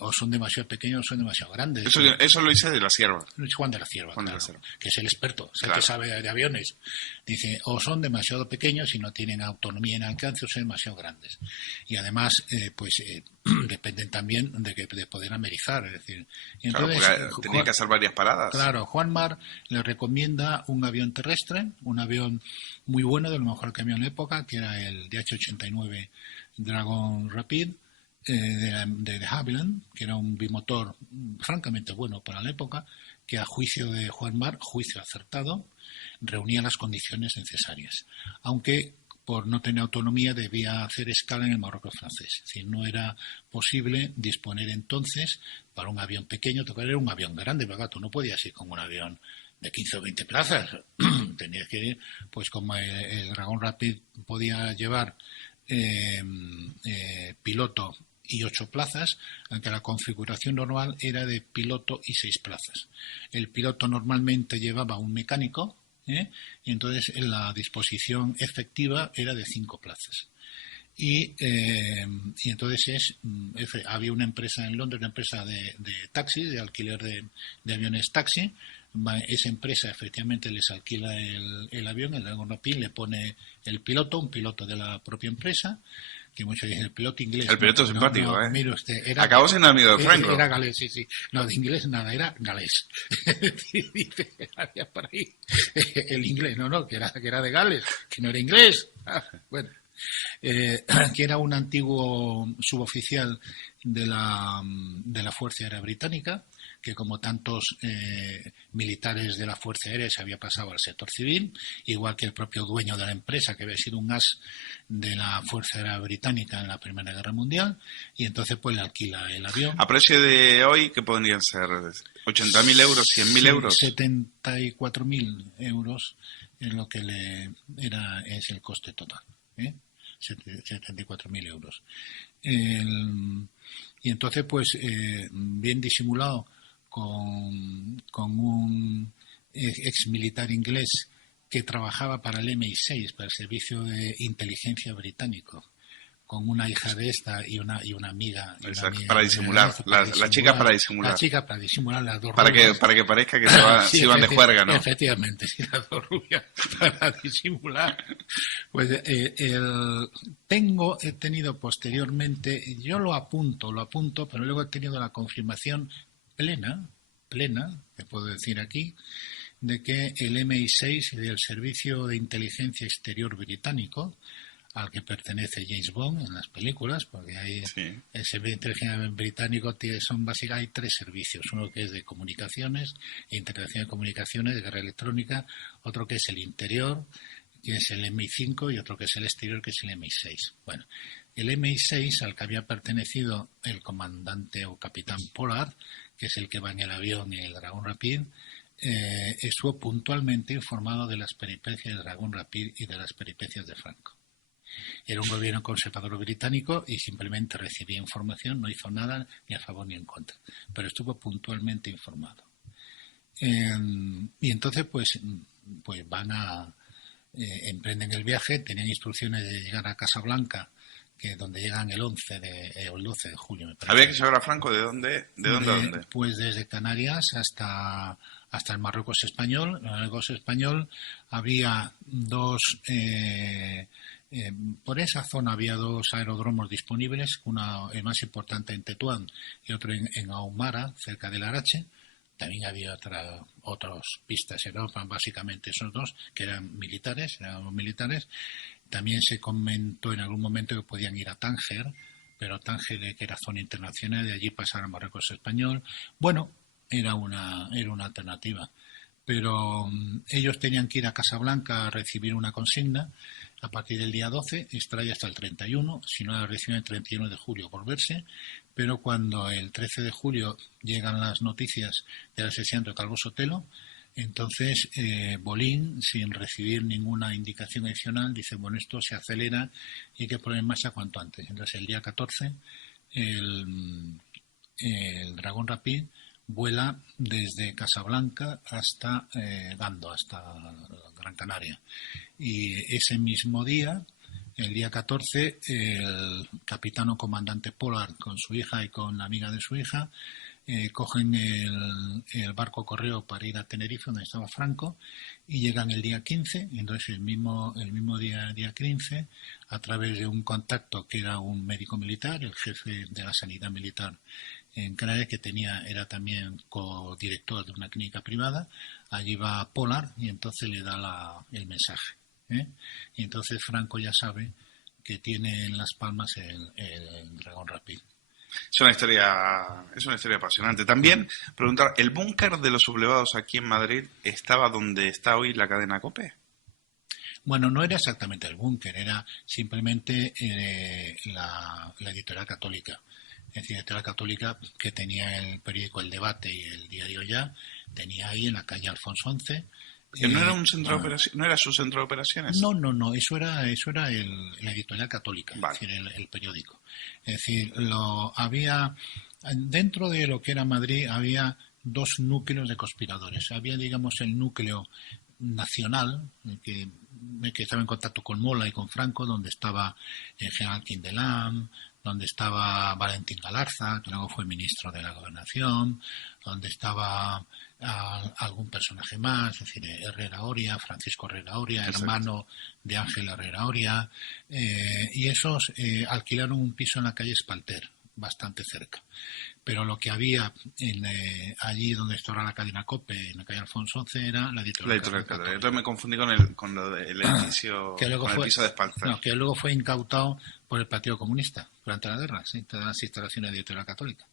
o son demasiado pequeños o son demasiado grandes. Eso lo hice de la Cierva. Juan de la Cierva, Juan claro, de la Cierva, que es el experto, es el claro, que sabe de aviones. Dice, o son demasiado pequeños y no tienen autonomía en alcance, o son demasiado grandes. Y además, dependen también de poder amerizar, es decir. Y entonces, claro, tenía que hacer varias paradas. Claro, Juan Marc le recomienda un avión terrestre, un avión muy bueno, de lo mejor que había en la época, que era el DH-89 Dragon Rapid de Havilland, que era un bimotor francamente bueno para la época, que a juicio de Juan Marc, juicio acertado, reunía las condiciones necesarias, aunque por no tener autonomía debía hacer escala en el Marruecos francés. Es decir, no era posible disponer entonces para un avión pequeño, era un avión grande, ¿verdad? Tú no podías ir con un avión de 15 o 20 plazas, tenías que ir, pues como el Dragon Rapid podía llevar piloto y 8 plazas, aunque la configuración normal era de piloto y 6 plazas. El piloto normalmente llevaba un mecánico, y entonces la disposición efectiva era de 5 plazas. Y entonces había una empresa en Londres, una empresa de taxi, de alquiler de aviones taxi. Esa empresa efectivamente les alquila el avión, el Dragon Rapid, le pone el piloto, un piloto de la propia empresa, que muchos dicen el piloto inglés. El piloto simpático, mire usted, acabó siendo amigo de Franco. Era galés, sí. No, de inglés nada, era galés. Dice, había por ahí el inglés, que era de Gales, que no era inglés. Bueno. Que era un antiguo suboficial de la Fuerza Aérea Británica, que como tantos militares de la Fuerza Aérea se había pasado al sector civil, igual que el propio dueño de la empresa, que había sido un as de la Fuerza Aérea Británica en la Primera Guerra Mundial, y entonces pues le alquila el avión. A precio de hoy, ¿qué podrían ser? ¿80.000 euros? ¿100.000 euros? 74.000 euros es lo que es el coste total. 74.000 euros. Y entonces, pues, bien disimulado con un ex militar inglés que trabajaba para el MI6, para el Servicio de Inteligencia Británico, con una hija de esta y una amiga. Exacto, para disimular. La chica para disimular. La chica para disimular las dos para rubias. que parezca que se iban de juerga, ¿no? Efectivamente, sí, las dos rubias para disimular. Pues he tenido posteriormente, yo lo apunto, pero luego he tenido la confirmación plena, que puedo decir aquí, de que el MI6 del Servicio de Inteligencia Exterior británico, al que pertenece James Bond en las películas, porque hay el Servicio de Inteligencia británico hay 3 servicios, uno que es de comunicaciones, integración de comunicaciones, guerra electrónica, otro que es el interior, que es el MI5, y otro que es el exterior, que es el MI6. Bueno, el MI6, al que había pertenecido el comandante o capitán Pollard, que es el que va en el avión en el Dragon Rapid, estuvo puntualmente informado de las peripecias del Dragon Rapid y de las peripecias de Franco. Era un gobierno conservador británico y simplemente recibía información, no hizo nada ni a favor ni en contra, pero estuvo puntualmente informado. Y entonces pues emprenden el viaje, tenían instrucciones de llegar a Casablanca, que donde llegan el 11 o el 12 de julio. Me parece. ¿Había que llegar a Franco de dónde a dónde? Pues desde Canarias hasta el Marruecos español. En el Marruecos español había por esa zona había 2 aeródromos disponibles, el más importante en Tetuán y otro en Ahumara, cerca de Larache. También había otras pistas en Europa, básicamente esos 2, que eran militares. También se comentó en algún momento que podían ir a Tánger, pero Tánger, que era zona internacional, de allí pasar a Marruecos español. Bueno, era una alternativa. Pero ellos tenían que ir a Casablanca a recibir una consigna a partir del día 12, estar ahí hasta el 31, si no la reciben el 31 de julio, volverse. Pero cuando el 13 de julio llegan las noticias del asesinato de Calvo Sotelo, entonces Bolín, sin recibir ninguna indicación adicional, dice, bueno, esto se acelera y hay que poner en marcha cuanto antes. Entonces el día 14 el Dragon Rapid vuela desde Casablanca hasta Gando, hasta Gran Canaria. Y ese mismo día, el día 14, el capitán o comandante Pollard con su hija y con la amiga de su hija cogen el barco correo para ir a Tenerife, donde estaba Franco, y llegan el día 15. Y entonces el mismo día 15, a través de un contacto que era un médico militar, el jefe de la sanidad militar en Canarias, que era también codirector de una clínica privada, allí va Pollard y entonces le da el mensaje. Y entonces Franco ya sabe que tiene en Las Palmas el Dragon Rapid. Es una historia apasionante. También preguntar, ¿el búnker de los sublevados aquí en Madrid estaba donde está hoy la cadena COPE? Bueno, no era exactamente el búnker, era simplemente la editorial católica. Es decir, la editorial católica, que tenía el periódico El Debate y el diario Ya, tenía ahí en la calle Alfonso XI. ¿No era un centro de operaciones? ¿No era su centro de operaciones? No, eso era la editorial católica, vale. Es decir, el periódico. Es decir, había dentro de lo que era Madrid había 2 núcleos de conspiradores. Había, digamos, el núcleo nacional, que estaba en contacto con Mola y con Franco, donde estaba el general Quindelán, donde estaba Valentín Galarza, que luego fue ministro de la Gobernación, donde estaba algún personaje más, es decir, Francisco Herrera Oria, exacto, hermano de Ángel Herrera Oria, y esos alquilaron un piso en la calle Espalter, bastante cerca. Pero lo que había allí donde está ahora la cadena COPE, en la calle Alfonso XI, era la editorial católica. Entonces me confundí con lo del edificio, el piso de Espalter. No, que luego fue incautado por el Partido Comunista durante la guerra, ¿sí? Todas las instalaciones de editorial católica.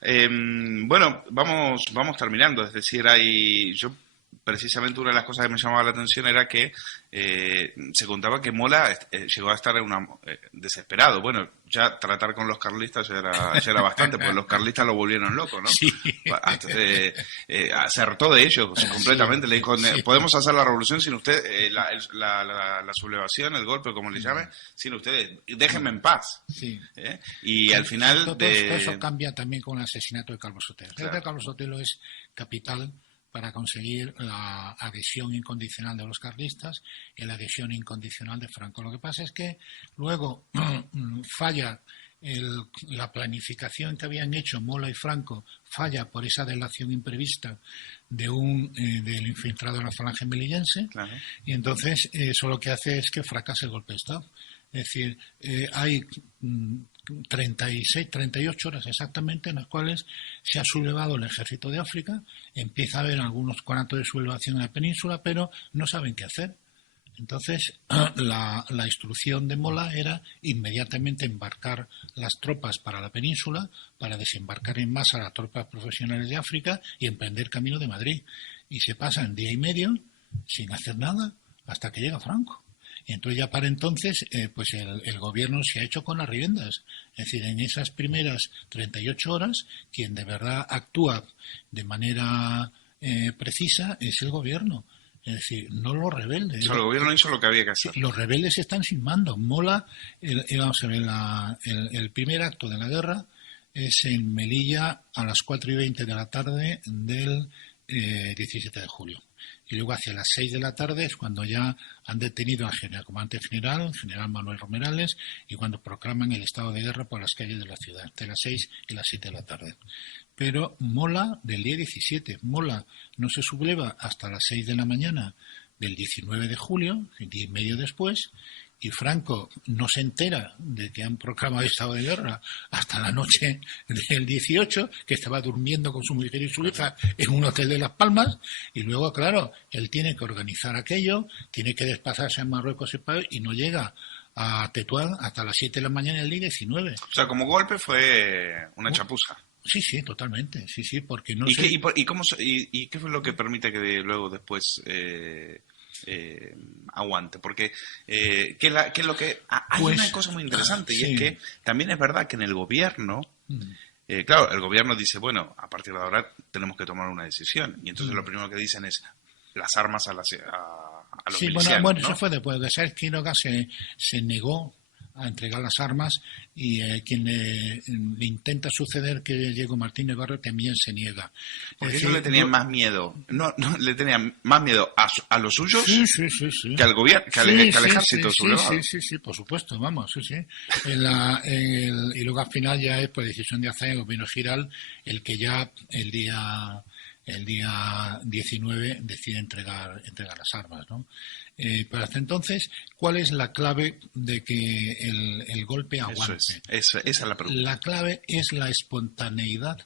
Bueno, vamos terminando. Es decir, yo precisamente una de las cosas que me llamaba la atención era que se contaba que Mola llegó a estar desesperado. Bueno, ya tratar con los carlistas ya era bastante, porque los carlistas lo volvieron loco, ¿no? Sí. Se hartó de ellos completamente. Sí, le dijo, podemos hacer la revolución sin usted, la sublevación, el golpe, como le llame, sin ustedes. Déjenme en paz. Sí. Y al final... Todo eso cambia también con el asesinato de Calvo Sotelo. Claro. El de Calvo Sotelo es capital para conseguir la adhesión incondicional de los carlistas y la adhesión incondicional de Franco. Lo que pasa es que luego falla la planificación que habían hecho Mola y Franco, falla por esa delación imprevista del infiltrado de la falange melillense, Claro. y entonces eso lo que hace es que fracase el golpe de Estado. Es decir, hay 38 horas exactamente en las cuales se ha sublevado el ejército de África, empieza a haber algunos conatos de sublevación en la península, pero no saben qué hacer. Entonces, la instrucción de Mola era inmediatamente embarcar las tropas para la península, para desembarcar en masa las tropas profesionales de África y emprender camino de Madrid. Y se pasan día y medio sin hacer nada hasta que llega Franco. Y entonces ya para entonces pues el gobierno se ha hecho con las riendas. Es decir, en esas primeras 38 horas, quien de verdad actúa de manera precisa es el gobierno. Es decir, no los rebeldes. O sea, el gobierno hizo lo que había que hacer. Los rebeldes están sin mando. Mola, vamos a ver, el primer acto de la guerra es en Melilla a las 4:20 de la tarde del 17 de julio. Y luego hacia las 6 de la tarde es cuando ya han detenido al comandante general, el general Manuel Romerales, y cuando proclaman el estado de guerra por las calles de la ciudad, entre las 6 y las 7 de la tarde. Pero Mola, del día 17, Mola no se subleva hasta las 6 de la mañana del 19 de julio, un día y medio después, y Franco no se entera de que han proclamado estado de guerra hasta la noche del 18, que estaba durmiendo con su mujer y su hija en un hotel de Las Palmas, y luego, claro, él tiene que organizar aquello, tiene que desplazarse a Marruecos y no llega a Tetuán hasta las 7 de la mañana del día 19. O sea, como golpe fue una chapuza. Sí, totalmente, sí, porque no ¿Y, sé... ¿Y qué fue lo que permite que luego después aguante? Porque ¿qué es lo que hay Pues, una cosa muy interesante y sí. es que también es verdad que en el gobierno claro, el gobierno dice, bueno, a partir de ahora tenemos que tomar una decisión, y entonces lo primero que dicen es las armas a los Sí, milicianos, bueno, ¿no? eso fue después de ser Quiroga se negó a entregar las armas, y quien le intenta suceder, que es Diego Martínez Barrio, también se niega. Porque ellos le tenían más miedo, no le tenían más miedo a los suyos Sí. que al gobierno, que al ejército sublevado. Sí, por supuesto, vamos, sí. Y luego al final ya es por decisión de Aznar, el gobierno Giral, el que ya el día 19 decide entregar las armas, ¿no? Pero hasta entonces, ¿cuál es la clave de que el golpe aguante? Esa es la pregunta. La clave es la espontaneidad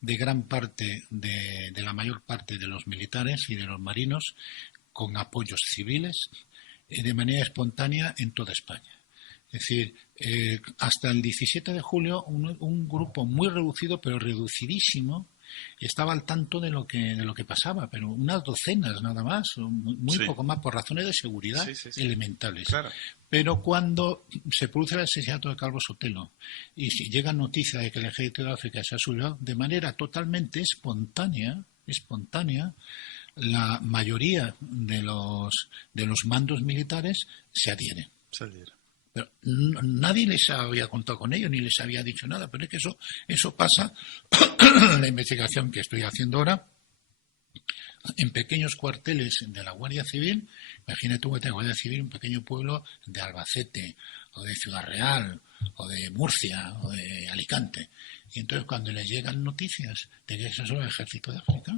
de gran parte, de la mayor parte de los militares y de los marinos, con apoyos civiles, de manera espontánea en toda España. Es decir, hasta el 17 de julio, un grupo muy reducido, pero reducidísimo, estaba al tanto de lo que pasaba, pero unas docenas nada más, muy poco más, por razones de seguridad elementales. Claro. Pero cuando se produce el asesinato de Calvo Sotelo y si llega noticia de que el ejército de África se ha sublevado, de manera totalmente espontánea, la mayoría de los mandos militares se adhieren. Pero nadie les había contado con ello, ni les había dicho nada, pero es que eso pasa en la investigación que estoy haciendo ahora, en pequeños cuarteles de la Guardia Civil. Imagínate tú que tenga Guardia Civil un pequeño pueblo de Albacete, o de Ciudad Real, o de Murcia, o de Alicante. Y entonces cuando les llegan noticias de que eso es el ejército de África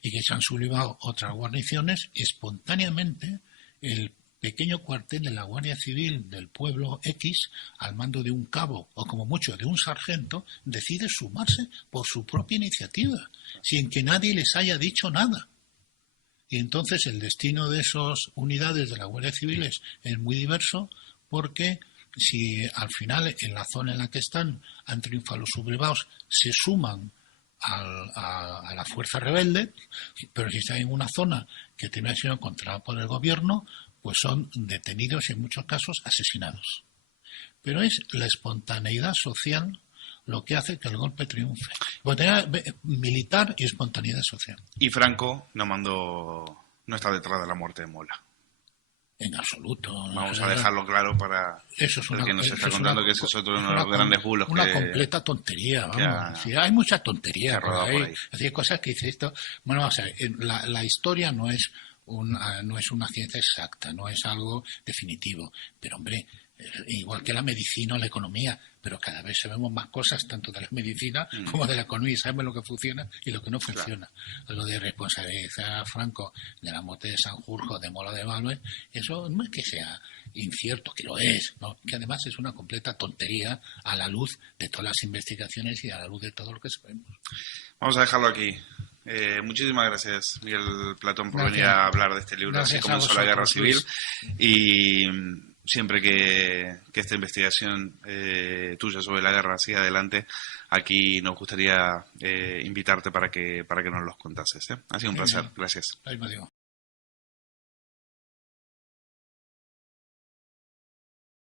y que se han sublevado otras guarniciones, espontáneamente el pequeño cuartel de la Guardia Civil del pueblo X, al mando de un cabo o como mucho de un sargento, decide sumarse por su propia iniciativa, sin que nadie les haya dicho nada. Y entonces el destino de esas unidades de la Guardia Civil es muy diverso, porque si al final en la zona en la que están han triunfado los sublevados, se suman a la fuerza rebelde, pero si están en una zona que tiene sido controlada por el gobierno, pues son detenidos y en muchos casos asesinados. Pero es la espontaneidad social lo que hace que el golpe triunfe. Espontaneidad militar y espontaneidad social. Y Franco no está detrás de la muerte de Mola. En absoluto. Vamos a dejarlo claro para eso es el que nos está eso contando es que ese es otro de los grandes bulos. Una completa tontería, vamos. Sí, hay mucha tontería por ahí. Es decir, cosas que dice esto. Bueno, vamos a ver, la historia no es una ciencia exacta, no es algo definitivo. Pero, hombre, igual que la medicina o la economía, pero cada vez sabemos más cosas, tanto de la medicina como de la economía, sabemos lo que funciona y lo que no funciona. Claro. Lo de responsabilizar a Franco de la muerte de Sanjurjo, de Mola de Balmes, eso no es que sea incierto, que lo es, ¿no? Que además es una completa tontería a la luz de todas las investigaciones y a la luz de todo lo que sabemos. Vamos a dejarlo aquí. Muchísimas gracias, Miguel Platón, por venir a hablar de este libro. Así comenzó la Guerra Civil. Y siempre que esta investigación tuya sobre la guerra siga adelante, aquí nos gustaría invitarte para que nos los contases. Ha sido un placer. Gracias. Ahí me digo.